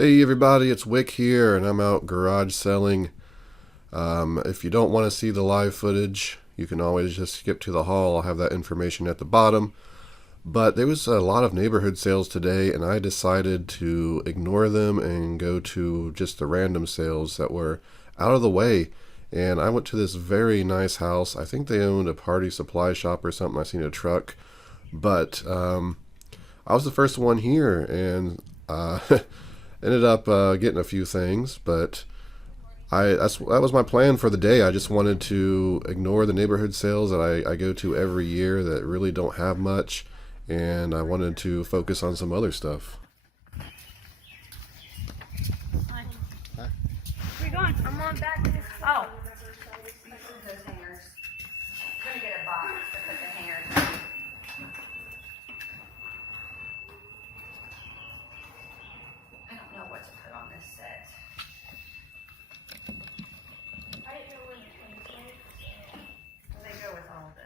Hey everybody, it's Wick here, and I'm out garage selling. If you don't want to see the live footage, you can always just skip to the haul. I'll have that information at the bottom. But there was a lot of neighborhood sales today, and I decided to ignore them and go to just the random sales that were out of the way. And I went to this very nice house. I think they owned a party supply shop or something. I seen a truck. But I was the first one here, and ended up getting a few things, but that was my plan for the day. I just wanted to ignore the neighborhood sales that I go to every year that really don't have much, and I wanted to focus on some other stuff. Hi. Where you going? I'm on back to this. Oh. Those hangers. I'm gonna get a box to put the hangers in. I don't know what to put on this set. I didn't know where the things went. Will they go with all of this?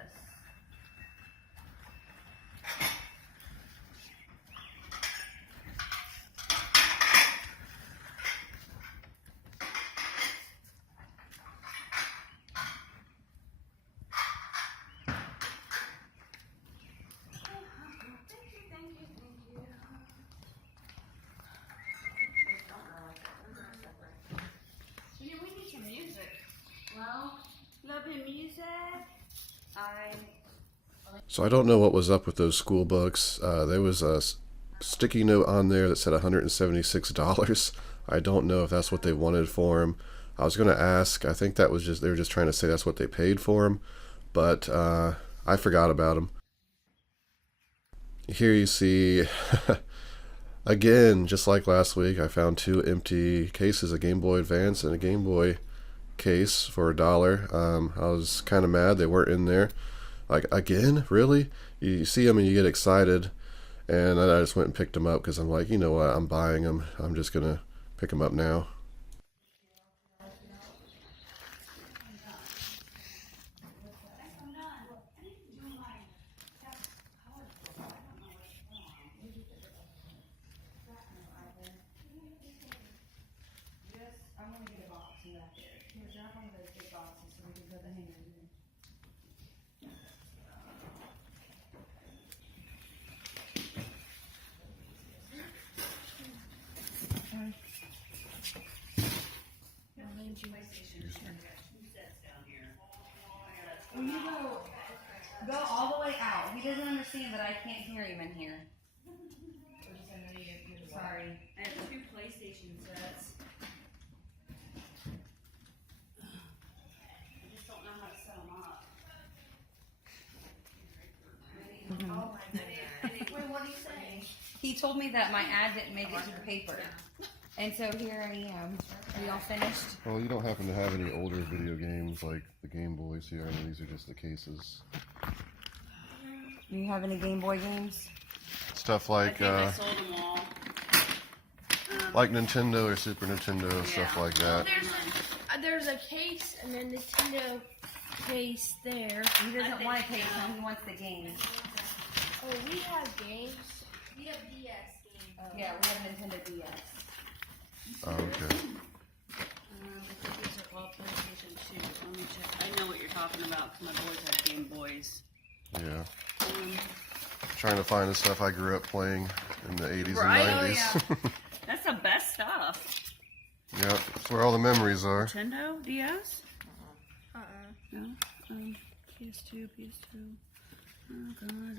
Yeah, we need some music. Well, Loving music. So I don't know what was up with those school books. There was a sticky note on there that said $176. I don't know if that's what they wanted for them. I was going to ask. I think that was they were just trying to say that's what they paid for them, but I forgot about them. Here you see, again, just like last week, I found two empty cases, a Game Boy Advance and a Game Boy case for $1. I was kind of mad they weren't in there. Like, again, really? You see them and you get excited, and then I just went and picked them up because I'm like, you know what, I'm buying them. I'm just going to pick them up now. When you go all the way out. He doesn't understand that I can't hear him in here. Sorry. I have 2 PlayStation sets. I just don't know how to set them up. Oh my goodness. Wait, what do you say? He told me that my ad didn't make it to the paper. And so here I am. Are y'all finished? Well, you don't happen to have any older video games like the Game Boys here. I mean, these are just the cases. Do you have any Game Boy games? Stuff I like think I sold them all. like Nintendo or Super Nintendo, stuff like that. There's a case and then Nintendo case there. He doesn't want a case, no, he wants the games. Oh, we have games. We have DS games. Yeah, we have Nintendo DS. Oh, okay. I think these are all PlayStation 2. Let me check. I know what you're talking about because my boys have Game Boys. Yeah. Trying to find the stuff I grew up playing in the 80s Right? and 90s. Oh, yeah. That's the best stuff. Yeah, that's where all the memories are. Nintendo DS? Uh-uh. No. PS2, PS2. Oh god.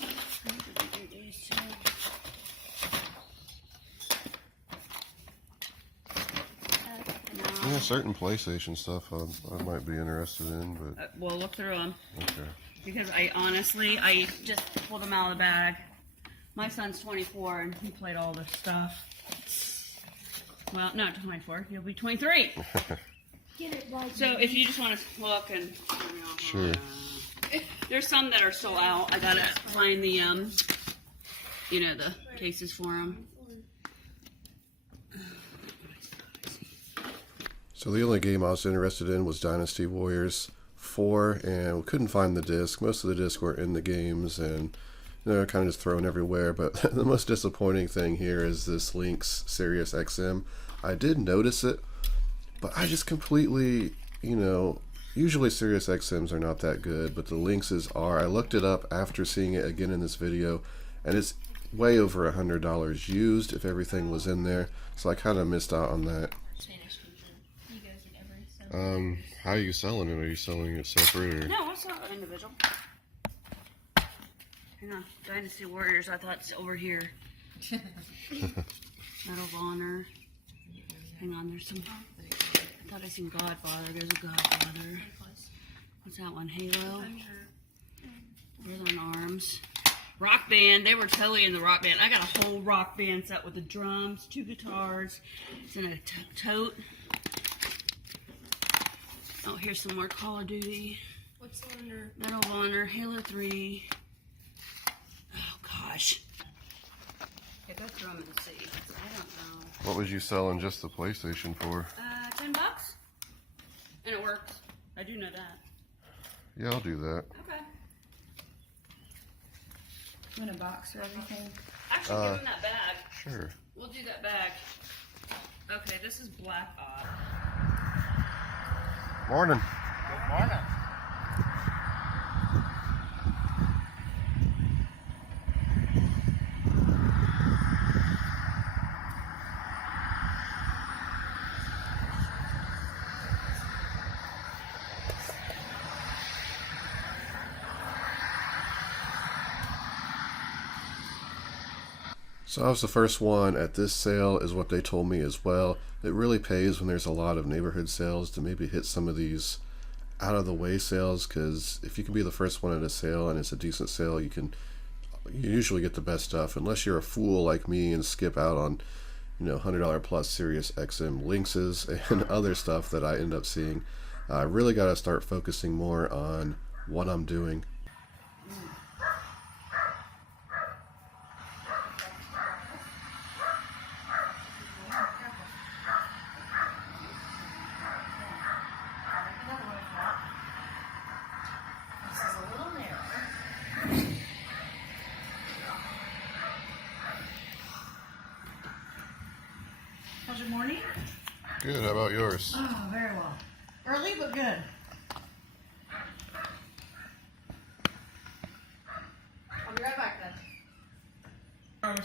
I have to do these too. Yeah, certain PlayStation stuff I might be interested in, but We'll look through them okay. because I just pulled them out of the bag. My son's 24 and he played all this stuff. Well, not 24. He'll be 23. Get it, like So if you just want to look and Sure. there's some that are still out. I gotta find the the cases for them. So the only game I was interested in was Dynasty Warriors 4, and we couldn't find the disc. Most of the discs were in the games, and they're kind of just thrown everywhere. But the most disappointing thing here is this Lynx Sirius XM. I did notice it, but I just completely, usually Sirius XMs are not that good, but the Lynxes are. I looked it up after seeing it again in this video, and it's way over $100 used if everything was in there. So I kind of missed out on that. How are you selling it? Are you selling it separate or? No, I saw it individual. Hang on, Dynasty Warriors. I thought it's over here. Medal of Honor. Hang on, there's some. I thought I seen Godfather. There's a Godfather. What's that one? Halo. Northern Arms. Rock Band. They were totally in the Rock Band. I got a whole Rock Band set with the drums, 2 guitars. It's in a tote. Oh, here's some more Call of Duty. What's under? Medal of Honor, Halo 3. Oh, gosh. Yeah, go through them and see. I don't know. What was you selling just the PlayStation for? $10. And it works. I do know that. Yeah, I'll do that. Okay. You want a box or everything? Actually, give them that bag. Sure. We'll do that bag. Okay, this is Black Ops. Morning. Good morning. So I was the first one at this sale, is what they told me as well. It really pays when there's a lot of neighborhood sales to maybe hit some of these out of the way sales, because if you can be the first one at a sale and it's a decent sale, you usually get the best stuff, unless you're a fool like me and skip out on $100 plus Sirius XM Lynxes and other stuff that I end up seeing. I really got to start focusing more on what I'm doing. How's your morning? Good, how about yours? Oh, very well. Early, but good. I'll be right back then.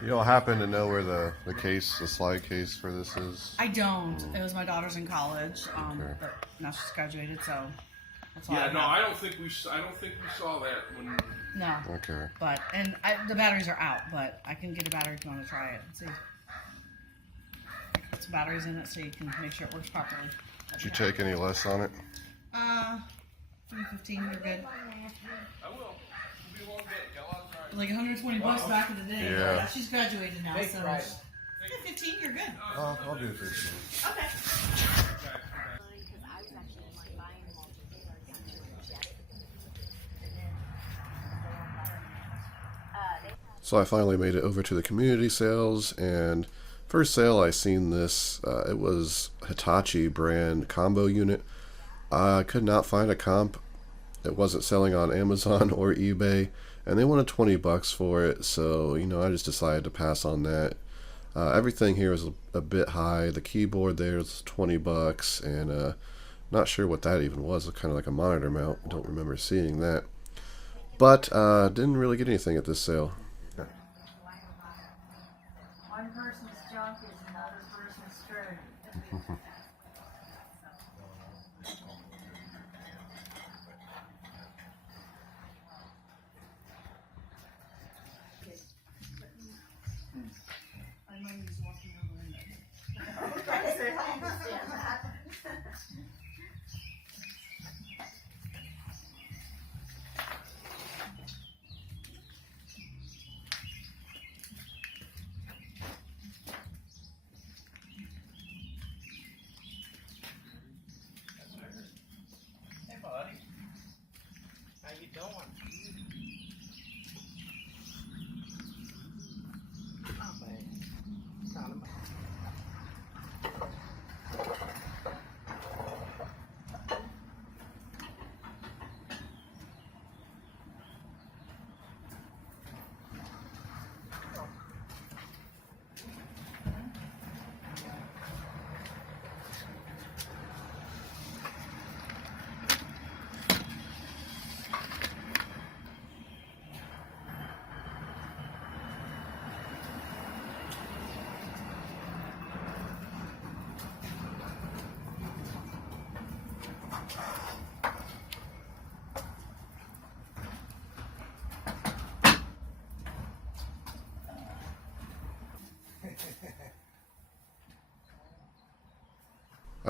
You don't happen to know where the slide case for this is? I don't. It was my daughter's in college, Okay. but now she's graduated, so that's all. Yeah, no, I don't think we saw that when. No. Okay. But the batteries are out, but I can get a battery if you want to try it and see. Put some batteries in it so you can make sure it works properly. Did you take any less on it? 315, you're good. I will. It'll be a long day. Got a lot of time. Like 120 bucks back in the day. Yeah. She's graduated now, so. right. 15, you're good. I'll do 15. Okay. So I finally made it over to the community sales, and first sale I seen this, it was Hitachi brand combo unit. I could not find a comp. It wasn't selling on Amazon or eBay, and they wanted 20 bucks for it, so I just decided to pass on that. Everything here is a bit high. The keyboard there is 20 bucks, and not sure what that even was. It kind of like a monitor mount. Don't remember seeing that, but didn't really get anything at this sale. One person's junk is another person's treasure. Hey, buddy. How you doing? Not bad. Kind of bad.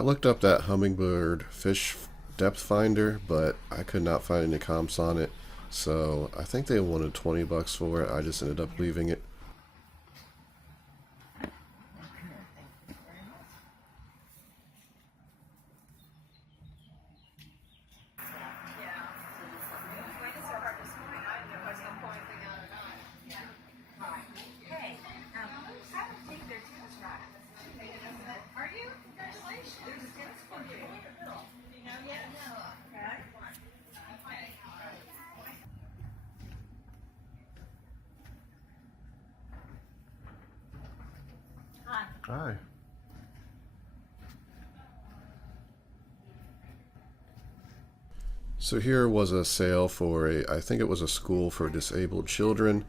I looked up that Hummingbird fish depth finder, but I could not find any comps on it. So I think they wanted 20 bucks for it. I just ended up leaving it. Hi. So here was a sale for I think it was a school for disabled children,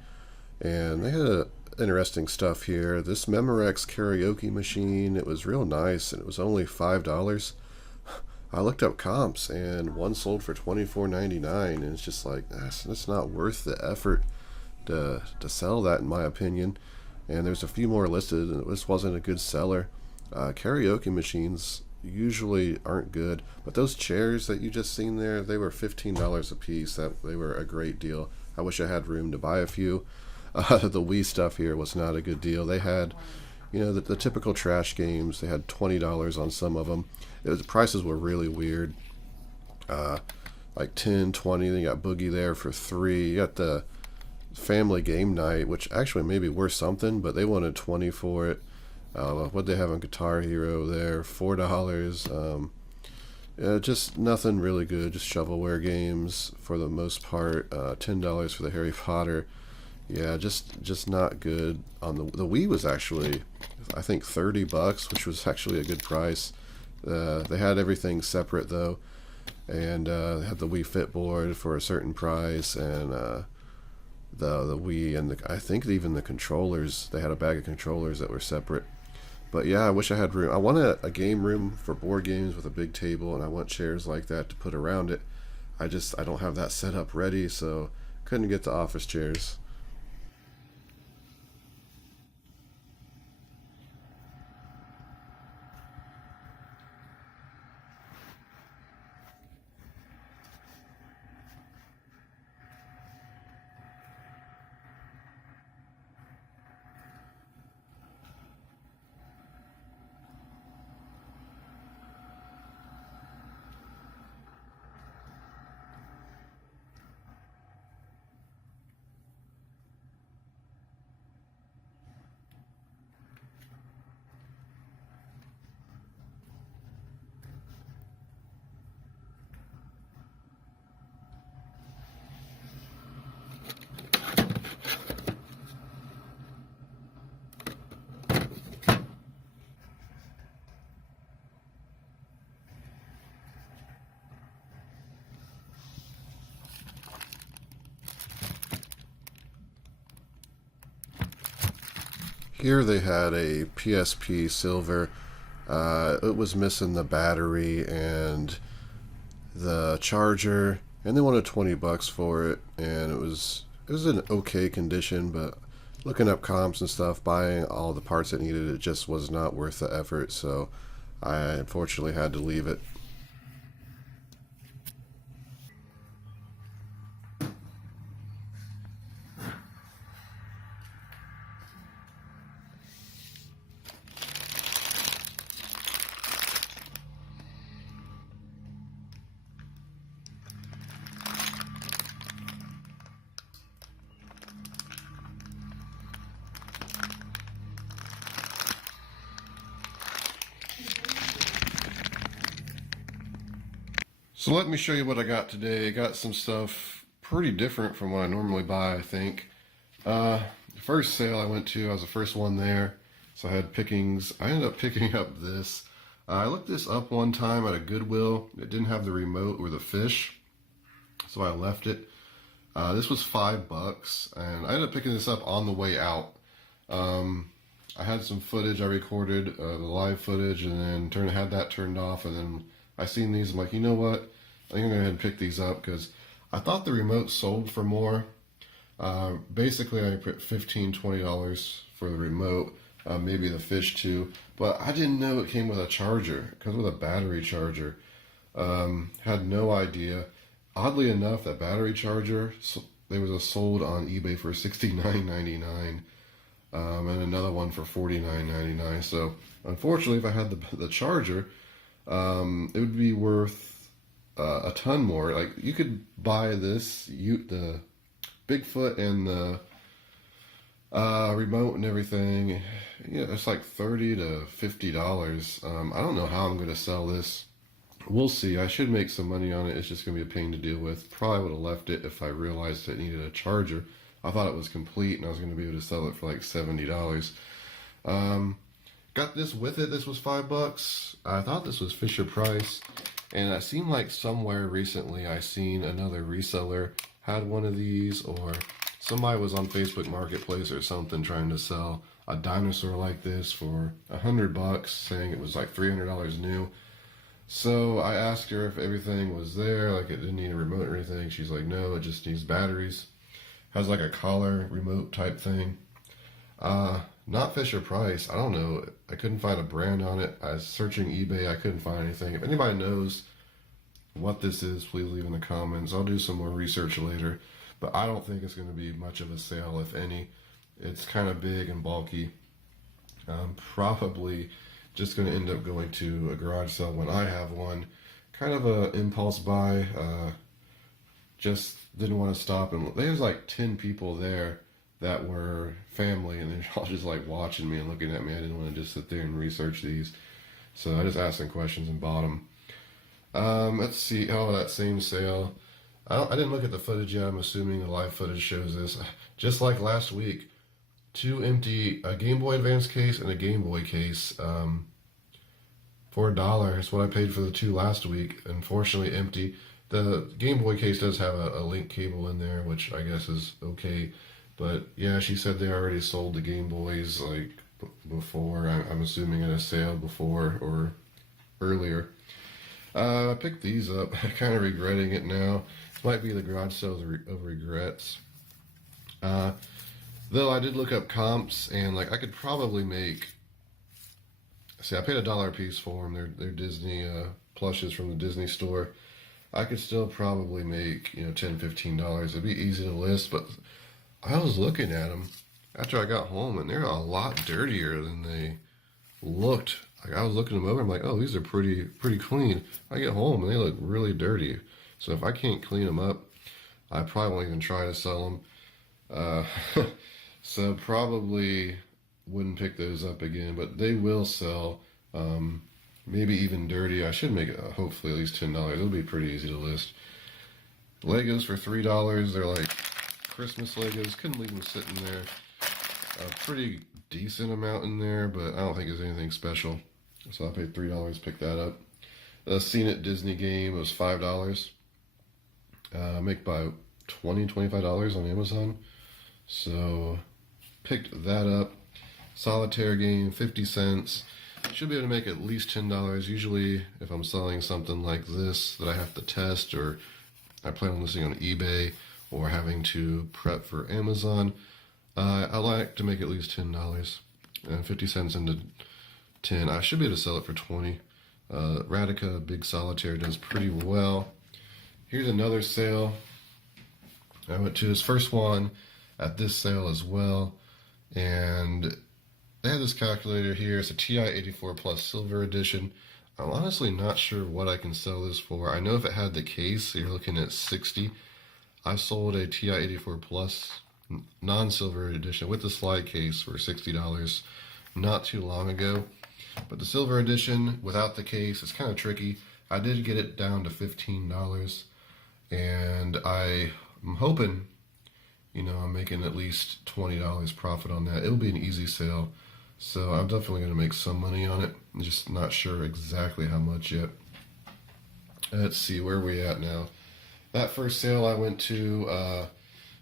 and they had interesting stuff here. This Memorex karaoke machine, it was real nice, and it was only $5. I looked up comps, and one sold for $24.99, and it's just like, that's not worth the effort to sell that, in my opinion. And there's a few more listed, and this wasn't a good seller. Karaoke machines usually aren't good, but those chairs that you just seen there, they were $15 a piece. They were a great deal. I wish I had room to buy a few. The Wii stuff here was not a good deal. They had, the typical trash games. They had $20 on some of them. The prices were really weird. Like 10, 20. Then you got Boogie there for $3. You got the Family Game Night, which actually may be worth something, but they wanted $20 for it. What they have on Guitar Hero there, $4. Just nothing really good. Just shovelware games for the most part. $10 for the Harry Potter. Yeah, just not good. On the Wii was actually, I think, $30, which was actually a good price. They had everything separate though, and they had the Wii Fit board for a certain price, and the Wii, and I think even the controllers. They had a bag of controllers that were separate. But yeah, I wish I had room. I want a game room for board games with a big table, and I want chairs like that to put around it. I don't have that set up ready, so couldn't get the office chairs. Here they had a PSP Silver. It was missing the battery and the charger, and they wanted $20 for it. And it was in okay condition, but looking up comps and stuff, buying all the parts it needed, it just was not worth the effort. So I unfortunately had to leave it. So let me show you what I got today. I got some stuff pretty different from what I normally buy, I think. The first sale I went to, I was the first one there. So I had pickings. I ended up picking up this. I looked this up one time at a Goodwill. It didn't have the remote or the fish, so I left it. This was $5, and I ended up picking this up on the way out. I had some footage I recorded, the live footage, and then had that turned off, and then I seen these. I'm like, you know what? I think I'm going to go ahead and pick these up because I thought the remote sold for more. Basically, I put $15, $20 for the remote. maybe the fish too. But I didn't know it came with a charger. It comes with a battery charger. Had no idea. Oddly enough, that battery charger, there was a sold on eBay for $69.99, and another one for $49.99. So unfortunately, if I had the charger, it would be worth a ton more. Like, you could buy this, the Bigfoot and the remote and everything. Yeah, it's like $30 to $50. I don't know how I'm going to sell this. We'll see. I should make some money on it. It's just going to be a pain to deal with. Probably would have left it if I realized it needed a charger. I thought it was complete and I was going to be able to sell it for like $70. Got this with it. This was $5. I thought this was Fisher Price. And it seemed like somewhere recently I seen another reseller had one of these, or somebody was on Facebook Marketplace or something trying to sell a dinosaur like this for $100, saying it was like $300 new. So I asked her if everything was there, like it didn't need a remote or anything. She's like, no, it just needs batteries. Has like a collar remote type thing. Not Fisher Price. I don't know. I couldn't find a brand on it. I was searching eBay. I couldn't find anything. If anybody knows what this is, please leave in the comments. I'll do some more research later. But I don't think it's going to be much of a sale, if any. It's kind of big and bulky. Probably just going to end up going to a garage sale when I have one. Kind of a impulse buy. Just didn't want to stop. And there's like 10 people there that were family, and they're all just like watching me and looking at me. I didn't want to just sit there and research these. So I just asked some questions and bought them. Let's see. Oh, that same sale. I didn't look at the footage yet. I'm assuming the live footage shows this. Just like last week, two empty, a Game Boy Advance case and a Game Boy case, for $1. That's what I paid for the two last week. Unfortunately, empty. The Game Boy case does have a link cable in there, which I guess is okay. But yeah, she said they already sold the Game Boys like before. I'm assuming in a sale before or earlier. I picked these up. I'm kind of regretting it now. Might be the garage sales of regrets. Though I did look up comps, and like I could probably make. See, I paid $1 a piece for them. They're Disney plushes from the Disney store. I could still probably make, $10, $15. It'd be easy to list, but I was looking at them after I got home, and they're a lot dirtier than they looked. Like, I was looking them over. I'm like, oh, these are pretty clean. I get home and they look really dirty. So if I can't clean them up, I probably won't even try to sell them. So probably wouldn't pick those up again, but they will sell. Maybe even dirty. I should make it hopefully at least $10. It'll be pretty easy to list. Legos for $3. They're like Christmas Legos. Couldn't leave them sitting there. A pretty decent amount in there, but I don't think there's anything special. So I paid $3 to pick that up. The Seen It Disney game was $5. Make about $25 on Amazon. So picked that up. Solitaire game, 50 cents. Should be able to make at least $10. Usually if I'm selling something like this that I have to test, or I plan on listing on eBay or having to prep for Amazon, I like to make at least $10. 50 cents into 10. I should be able to sell it for 20. Radica Big Solitaire does pretty well. Here's another sale. I went to his first one at this sale as well, and they have this calculator here. It's a TI-84 Plus Silver Edition. I'm honestly not sure what I can sell this for. I know if it had the case, you're looking at $60. I sold a TI-84 Plus non-silver edition with the slide case for $60 not too long ago. But the silver edition without the case is kind of tricky. I did get it down to $15, and I'm hoping, I'm making at least $20 profit on that. It'll be an easy sale, so I'm definitely going to make some money on it. I'm just not sure exactly how much yet. Let's see, where are we at now? That first sale I went to,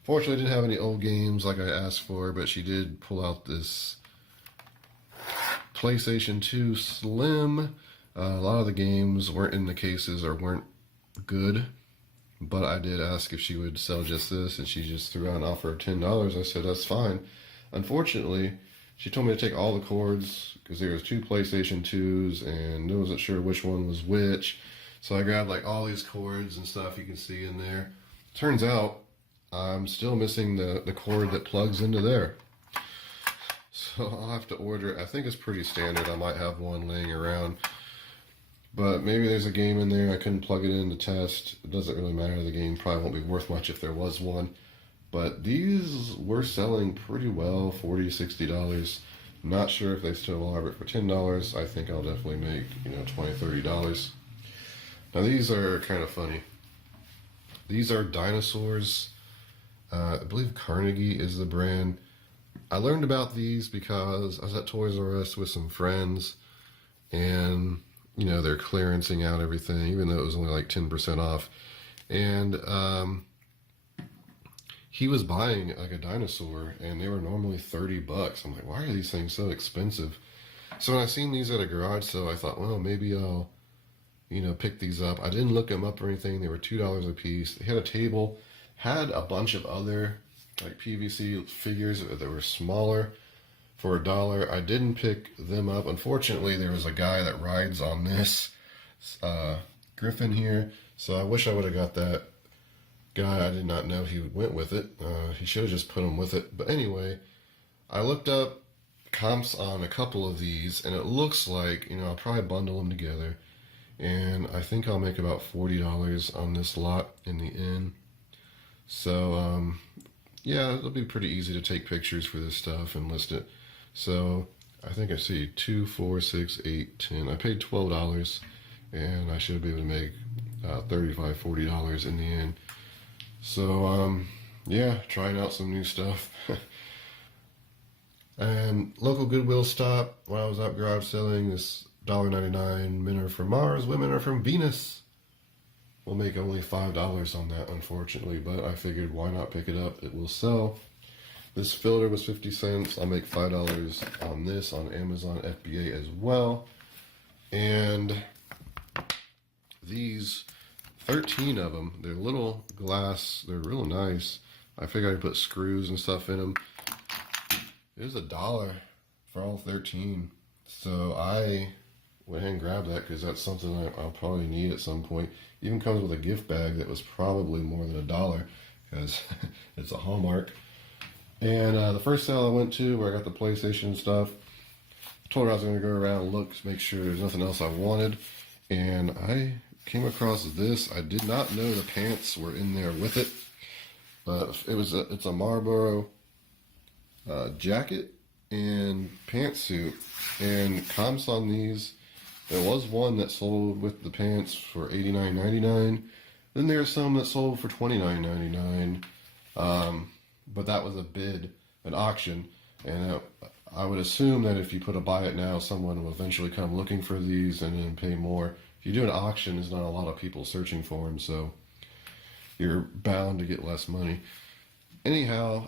fortunately didn't have any old games like I asked for, but she did pull out this PlayStation 2 Slim. A lot of the games weren't in the cases or weren't good, but I did ask if she would sell just this, and she just threw out an offer of $10. I said, that's fine. Unfortunately, She told me to take all the cords because there was 2 PlayStation 2s and I wasn't sure which one was which. So I grabbed like all these cords and stuff you can see in there. Turns out I'm still missing the cord that plugs into there. So I'll have to order it. I think it's pretty standard. I might have one laying around. But maybe there's a game in there. I couldn't plug it in to test. It doesn't really matter. The game probably won't be worth much if there was one. But these were selling pretty well, $40, $60. I'm not sure if they still are, but for $10, I think I'll definitely make, $20, $30. Now these are kind of funny. These are Dinosaurs. I believe Carnegie is the brand. I learned about these because I was at Toys R Us with some friends, and they're clearancing out everything, even though it was only like 10% off. And he was buying like a dinosaur, and they were normally $30. I'm like, why are these things so expensive? So when I seen these at a garage sale, I thought, well, maybe I'll, pick these up. I didn't look them up or anything. They were $2 a piece. They had a table, had a bunch of other like PVC figures that were smaller for $1. I didn't pick them up. Unfortunately, there was a guy that rides on this Griffin here, so I wish I would have got that guy. I did not know he went with it. He should have just put him with it. But anyway, I looked up comps on a couple of these, and it looks like, I'll probably bundle them together, and I think I'll make about $40 on this lot in the end. So, yeah, it'll be pretty easy to take pictures for this stuff and list it. So, I think I see 2, 4, 6, 8, 10. I paid $12, and I should be able to make $35, $40 in the end. So, yeah, trying out some new stuff. And local Goodwill stop when I was out garage selling, this $1.99, men are from Mars, women are from Venus. We'll make only $5 on that, unfortunately, but I figured why not pick it up? It will sell. This filter was 50 cents. I'll make $5 on this on Amazon FBA as well. And these 13 of them, they're little glass, they're real nice. I figured I'd put screws and stuff in them. It was $1 for all 13. So I went ahead and grabbed that because that's something I'll probably need at some point. Even comes with a gift bag that was probably more than $1 because it's a Hallmark. And the first sale I went to where I got the PlayStation and stuff, I told her I was going to go around and look to make sure there's nothing else I wanted. And I came across this. I did not know the pants were in there with it. But it's a Marlboro jacket and pantsuit. And comps on these, there was one that sold with the pants for $89.99. Then there's some that sold for $29.99. But that was a bid, an auction. And I would assume that if you put a buy it now, someone will eventually come looking for these and then pay more. If you do an auction, there's not a lot of people searching for them, so you're bound to get less money. Anyhow,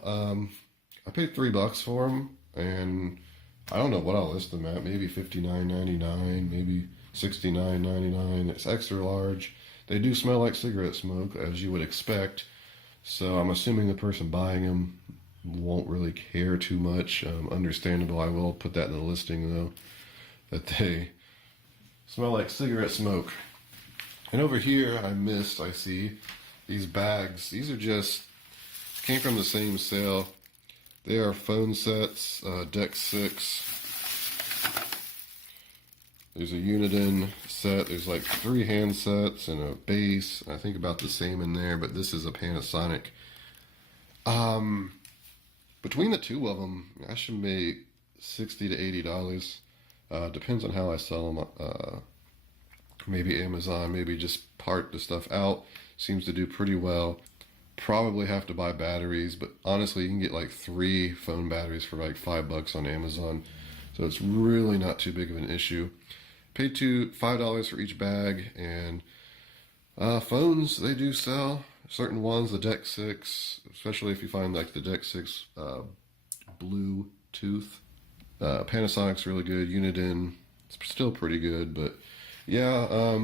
I paid $3 for them, and I don't know what I'll list them at. Maybe $59.99, maybe $69.99. It's extra large. They do smell like cigarette smoke, as you would expect. So I'm assuming the person buying them won't really care too much. Understandable. I will put that in the listing, though, that they smell like cigarette smoke. And over here, I see these bags. These are came from the same sale. They are phone sets, deck 6. There's a Uniden set. There's like 3 handsets and a base. I think about the same in there, but this is a Panasonic. Between the two of them, I should make $60 to $80. Depends on how I sell them. Maybe Amazon, maybe just part the stuff out. Seems to do pretty well. Probably have to buy batteries, but honestly, you can get like 3 phone batteries for like $5 on Amazon. So it's really not too big of an issue. Paid $5 for each bag, and phones, they do sell. Certain ones, the Deck 6, especially if you find like the Deck 6 Bluetooth. Panasonic's really good. Uniden, it's still pretty good, but yeah,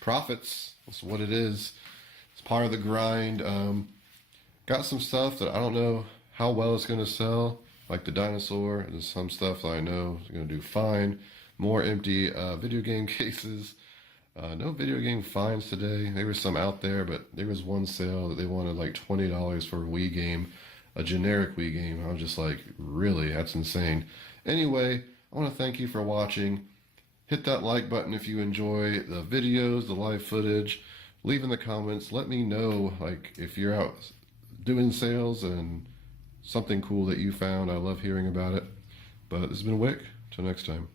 profits, that's what it is. It's part of the grind. Got some stuff that I don't know how well it's going to sell. like the Dinosaur. There's some stuff that I know is going to do fine. More empty video game cases. No video game finds today. There was some out there, but there was one sale that they wanted like $20 for a Wii game, a generic Wii game. I was just like, really? That's insane. Anyway, I want to thank you for watching. Hit that like button if you enjoy the videos, the live footage. Leave in the comments. Let me know like if you're out doing sales and something cool that you found. I love hearing about it. But this has been Wick. Till next time.